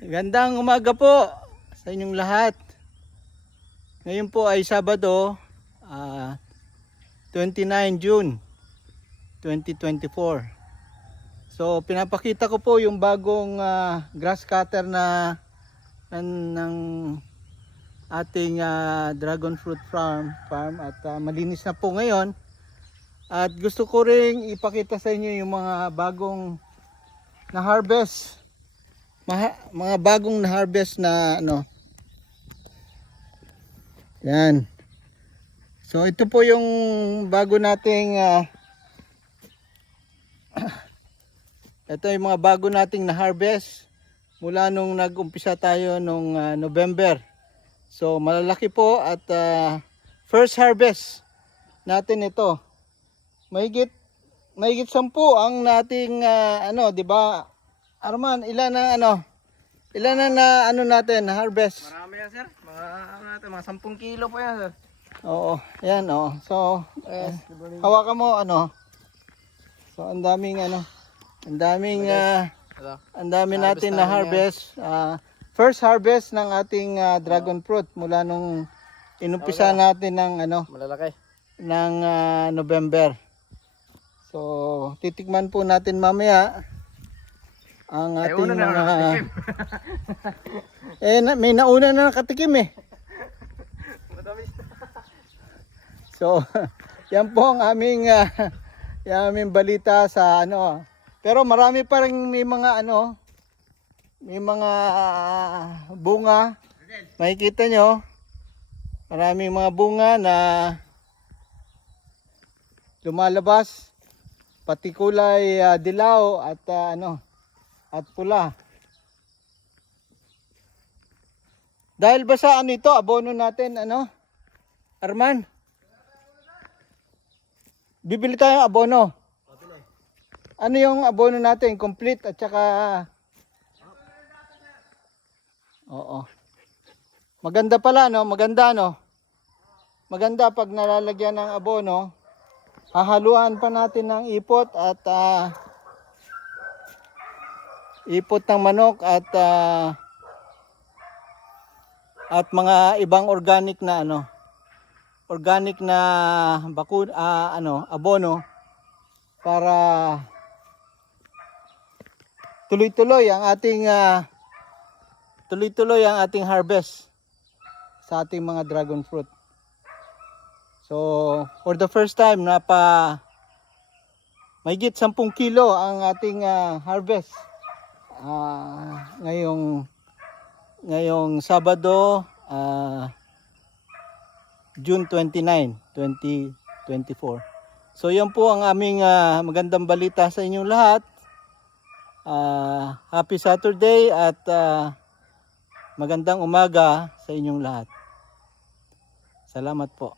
Gandang umaga po sa inyong lahat. Ngayon po ay Sabado, 29 June 2024. So pinapakita ko po yung bagong grass cutter ng ating dragon fruit farm at malinis na po ngayon. At gusto ko ring ipakita sa inyo yung mga bagong na harvest. Mga bagong na harvest na ano. Yan. So ito po yung bago nating ito yung mga bago nating na harvest mula nung nag-umpisa tayo nung November. So malalaki po at first harvest natin ito. Mahigit 10 ang nating ano, 'di ba? Arman, ilan na natin harvest? Marami yan, sir. Mga 10 kilo po yan, sir. Oo, yan oh. So, hawakan mo ano. So, ang daming natin na harvest. First harvest ng ating dragon fruit mula nung inumpisa natin ng Malalaki. ng November. So, titikman po natin mamaya ang ating mga may nauna na nakatikim eh. So, yan po ang aming balita sa ano. Pero marami pa rin may mga bunga. Makikita nyo, maraming mga bunga na lumalabas, pati kulay dilaw at at pula. Dahil ba sa ito, abono natin Arman? Bibili tayo abono. Ano yung abono natin? Complete at saka oo. Maganda pala maganda Maganda pag nalalagyan ng abono. Hahaluan pa natin ng ipot at ipot ng manok at mga ibang organic na abono para tuloy-tuloy ang ating harvest sa ating mga dragon fruit. So, for the first time mahigit 10 kilo ang ating harvest. Ngayong Sabado, June 29, 2024. So yan po ang aming magandang balita sa inyong lahat. Happy Saturday at magandang umaga sa inyong lahat. Salamat po.